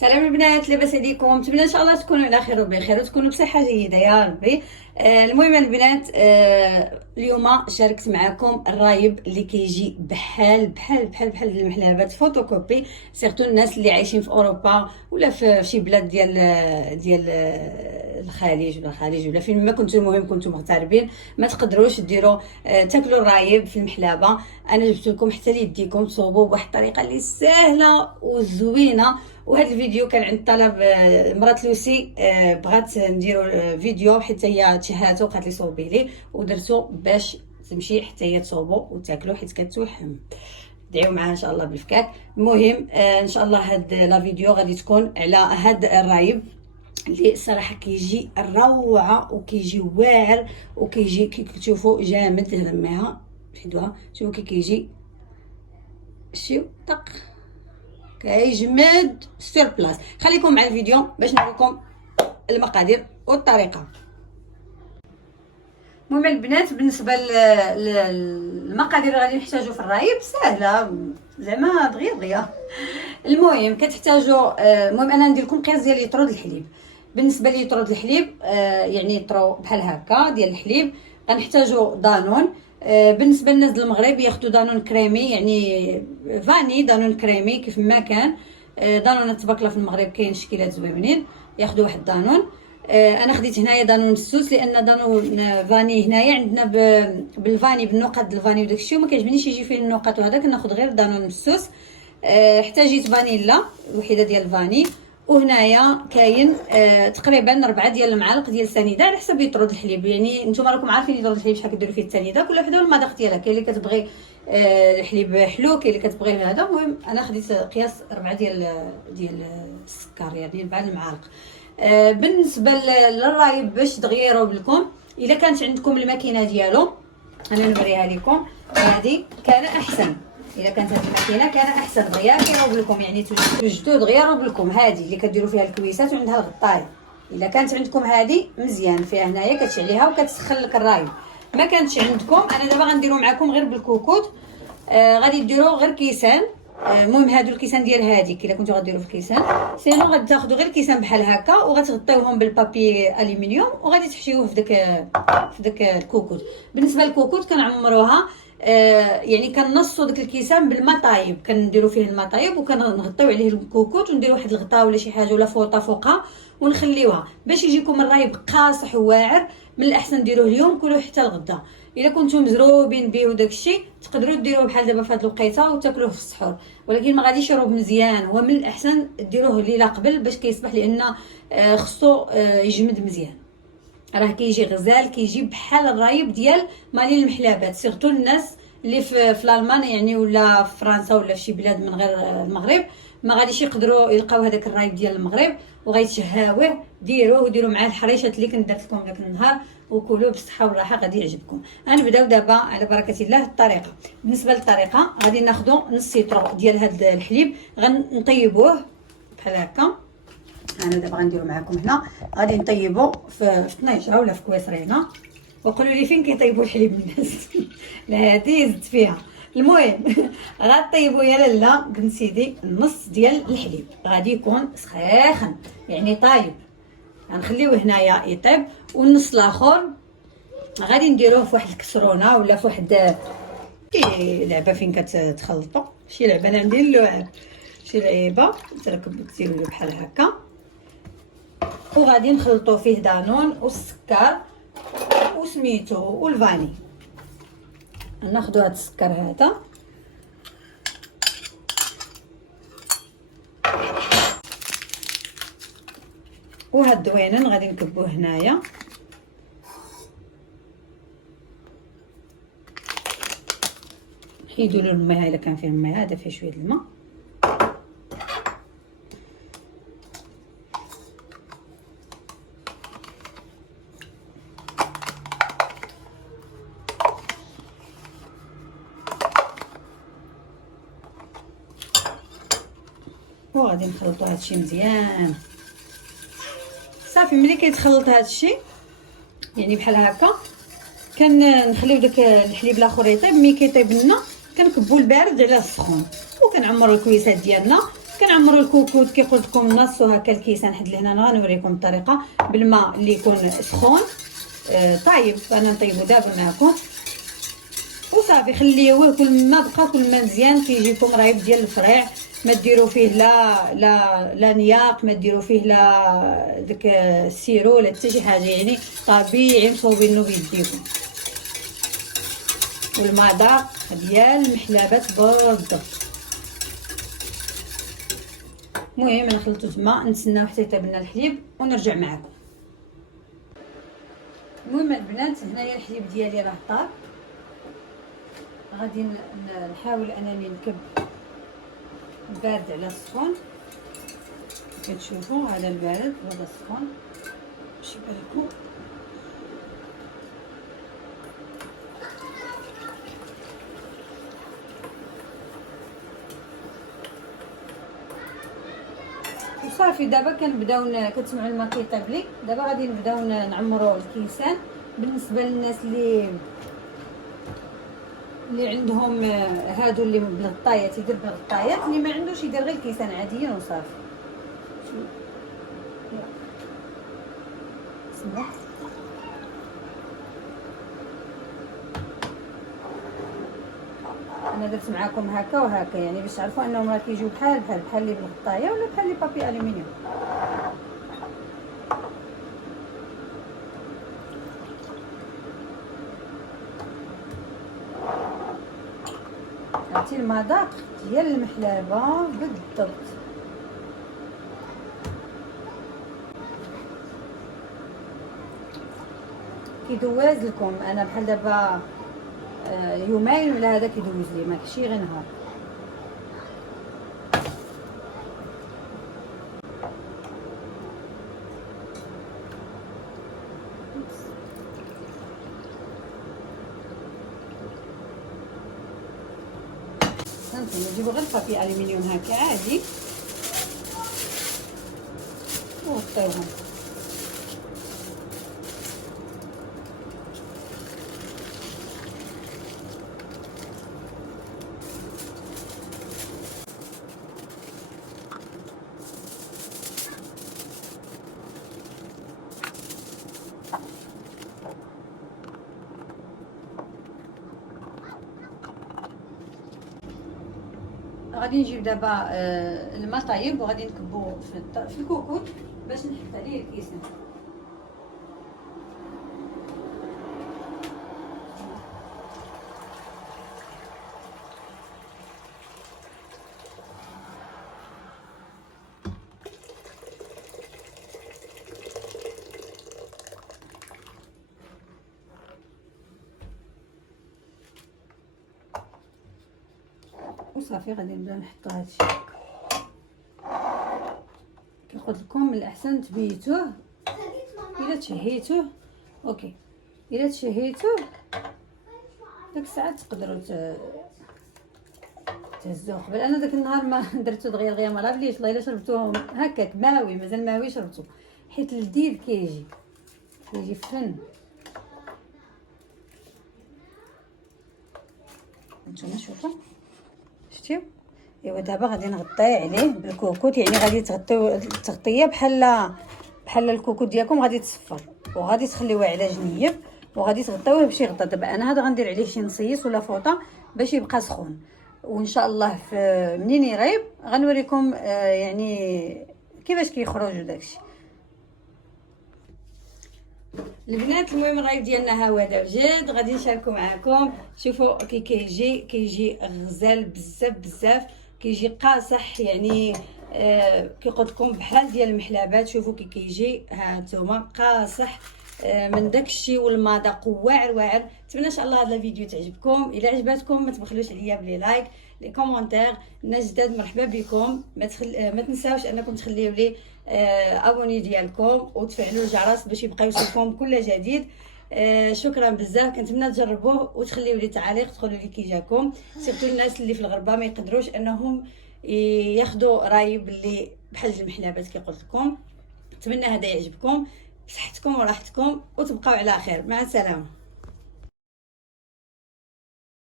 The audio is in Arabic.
سلام البنات، لاباس عليكم؟ نتمنى ان شاء الله تكونوا على خير وبخير وتكونوا بصحه جيده يا ربي. المهم البنات، اليوم شاركت معكم الرايب اللي كيجي بحال المحلابات فوتوكوبي، سيرتو الناس اللي عايشين في اوروبا ولا في شي بلاد ديال الخليج ولا فين ما كنتو. المهم كنتو مغتربين ما تقدروش ديروا تاكلوا الرايب في المحلابه. انا جبت لكم حتى ليديكم تصوبوا بواحد الطريقه اللي سهله وزوينه. وهذا الفيديو كان عند طلب مرات لوسي، بغات نديرو فيديو حتى هي تشهاتو وقالت لي صوبي لي ودرتو باش تمشي حتى هي تصوبو وتاكلو حيت كتوحم. دعيو معاها ان شاء الله بالفكاك. المهم ان شاء الله هاد لا فيديو غادي تكون على هاد الرايب اللي صراحه كيجي روعه وكيجي واعر وكيجي كي تشوفوا جامد. لميها حيدوها شوفوا كي كيجي شيو طق كيجمد سير بلاص. خليكم مع الفيديو باش نوريكم المقادير والطريقه. المهم البنات بالنسبه للمقادير اللي غادي نحتاجو في الرايب سهله زعما دغيا. المهم كتحتاجوا، المهم انا ندير لكم قياس ديال لتر د الحليب. بالنسبه لتر الحليب يعني طرو بحال هكا ديال الحليب غنحتاجو دانون. بالنسبه للناس ديال المغرب ياخذوا دانون كريمي، يعني فاني دانون كريمي كيف ما كان. دانون التباكله في المغرب كاين شكيلات زوينين، ياخذوا واحد دانون. انا خديت هنايا دانون السوس لان دانون فاني هنايا عندنا بالفاني بالنقط ديال الفاني وداكشي وما كيعجبنيش يجي فيه النقط، وهذا كناخذ غير دانون السوس. احتاجيت فانيلا وحده ديال الفاني، وهنايا كاين تقريبا 4 ديال المعالق ديال السنيده على حسب يطرد الحليب. يعني نتوما راكم عارفين يطرد الحليب شحال كديروا فيه السنيده، كل وحده والمذاق ديالها. كاين اللي كتبغي الحليب حلو، كاين اللي كتبغي هذا. المهم انا خديت قياس 4 ديال السكر يعني 4 المعالق. بالنسبه للرايب باش تغيروا بلكم، الا كانت عندكم الماكينه ديالو انا نوريها لكم، هذه كان احسن. الا كانت هذه الماكينه كان احسن غيروا بلكم، يعني توجدوا تغيروا بلكم هذه اللي كديروا فيها الكويسات وعندها الغطايه. الا كانت عندكم هذه مزيان فيها هنايا كتشعليها وكتسخن لك الرايب. ما كانتش عندكم انا دابا غنديروا معكم غير بالكوكوط. غادي ديروا غير كيسان. المهم هادو الكيسان ديال هذيك الا كنتو غديروا في الكيسان، سينو غادي تاخذوا غير كيسان بحال هكا وغتغطيوهم بالبابي الومنيوم وغادي تحشيوه في داك الكوكوط. بالنسبه للكوكوط كنعمروها، يعني كنصوا داك الكيسان بالماء طايب، كنديروا فيه الماء طايب وكنغطيو عليه الكوكوط ونديروا واحد الغطاء ولا شي حاجه ولا فوطه فوقها ونخليوها باش يجيكم الرايب قاصح وواعر. من الاحسن ديروه اليوم كلوه حتى الغدا. الا كنتم مزروبين به وداك الشيء تقدروا ديروه بحال دابا في هذه الوقيته وتاكلوه في السحور، ولكن ما غاديش يروب مزيان. هو من الاحسن ديروه الليله قبل باش كيصبح، لان خصو يجمد مزيان. راه كيجي غزال، كيجي بحال الرايب ديال مالين المحلابات، سيرتو الناس اللي في الالمان يعني ولا في فرنسا ولا في شي بلاد من غير المغرب ما غاديش يقدروا يلقاو هذاك الرايب ديال المغرب وغيتشهاوه. ديروه معاه الحريشات اللي كنت درت لكم داك النهار وكلوا بالصحه والراحه، غادي يعجبكم. غنبداو دابا على بركه الله الطريقه. بالنسبه للطريقه غادي ناخذوا نص لتر ديال هذا الحليب غنطيبوه بحال هكا. انا دابا غنديرو معكم هنا غادي نطيبو في طنيجره ولا في كويسرينه. وقولوا لي فين كيطيبوا الحليب الناس لا هذه زدت فيها. المهم غطيبوا يا لاله بنت سيدي النص ديال الحليب غادي يكون سخيخن يعني طايب، غنخليوه هنايا يطيب. والنص الاخر غادي نديروه في واحد الكسرونه ولا في واحد لعبه فين كتخلطوا شي لعبه. انا عندي اللعاب شي لعيبه تركبوا بحال هكا، وغادي نخلطوا فيه دانون والسكر وسميتو والفاني. ناخذوا هذا السكر هذا وهاد الدوينن غادي نكبوه هنايا. نحيدوا له الماء الا كان فيه الماء، هذا فيه شويه الماء. وغادي نخلطوا هادشي مزيان صافي. ملي كيتخلط هادشي يعني بحال هكا كنخليو داك الحليب الاخر يطيب. ملي كيطيب لنا كنكبوا البارد على السخون وكنعمروا الكويسات ديالنا كنعمروا الكوكوط كي قلت لكم نص هكا الكيسان حد لهنا. غنوريكم الطريقه بالماء اللي يكون سخون. طيب انا نطيبو دابا معكم وصافي. خليوه كل ما بقى كل ما مزيان كيجيكم رايب ديال الفريع. ما ديروا فيه لا نياق، ما ديروا فيه لا داك السيرو ولا حتى شي حاجه، يعني طبيعي مصوبينو بيديكم. والمذاق ديال المحلابات بالضبط. المهم نخلطو تما نتسناو حتى يطيب الحليب ونرجع معكم. المهم البنات هنايا الحليب ديالي راه طاب. غادي نحاول انني نكب البارد على السخون. كتشوفوا هذا البارد وهذا السخون باش يبان لكم. وصافي دابا كنبداو كتسمعوا الماء كيطيب لي. دابا غادي نبداو نعمروا الكيسان. بالنسبه للناس اللي عندهم هادو اللي بالغطايات يدير بالغطايات، اللي ما عندوش يدير غير الكيسان عاديين وصافي. بسم انا درت معاكم هكا وهكا، يعني باش تعرفوا انهم راه كيجيو بحال اللي بالغطايه ولا بحال اللي بابي الومنيوم. عرفتي المذاق ديال المحلابه بالضبط. كيدوز لكم. انا بحال دابا يومين ولا هذا كيدوز لي، ماشي غير نهار. فهمتوا؟ نجيبو غير بابي الومنيوم هكا عادي ونغطيوهم. غادي نجيب دابا الماء طايب وغادي نكبو في الكوكوط باش نحط عليه الكيسان. وصافي غادي نبدا نحط هادشي. كنقول لكم من الاحسن تبيتوه الا تشهيتوه. اوكي الا تشهيتوه ديك الساعه تقدروا تهزوه. قبل انا داك النهار ما درتو دغيا ما لافليش والله الا شربتوه هكاك ماوي، مازال ماوي شربتو، حيت الجديد كيجي فن. نتوما شوفوا شفتيو. ايوا دابا غادي نغطي عليه بالكوكوط، يعني غادي تغطيو التغطيه بحال الكوكوط ديالكم غادي تصفر وغادي تخليوه على جنيب وغادي تغطيوه باش يغطى. دابا انا هذا غندير عليه شي نصيص ولا فوطه باش يبقى سخون، وان شاء الله منين يريب غنوريكم يعني كيفاش كيخرج داكشي البنات. المهم الرايب ديالنا ها هو دابا جد غادي نشاركو معكم. شوفوا كيجي غزال بزاف كيجي قاصح، يعني كي قلت لكم بحال ديال المحلابات. شوفوا كيجي ها نتوما قاصح من داكشي والمذاق واعر. نتمنى ان شاء الله هذا الفيديو تعجبكم. الا عجباتكم ما تبخلوش عليا بلي لايك لي كومونتير. الناس جداد مرحبا بكم. ما تنساوش انكم تخليو لي ابوني ديالكم وتفعلوا الجرس باش يبقى يوصلكم كل جديد. شكرا بزاف. كنتمنى تجربوه وتخليو لي تعاليق تقولوا لي كي جاكم. سيرتو الناس اللي في الغربه ما يقدروش انهم ياخذوا رايب اللي بحال المحلابات كي قلت لكم. نتمنى هذا يعجبكم. بصحتكم وراحتكم وتبقاو على خير. مع السلامه.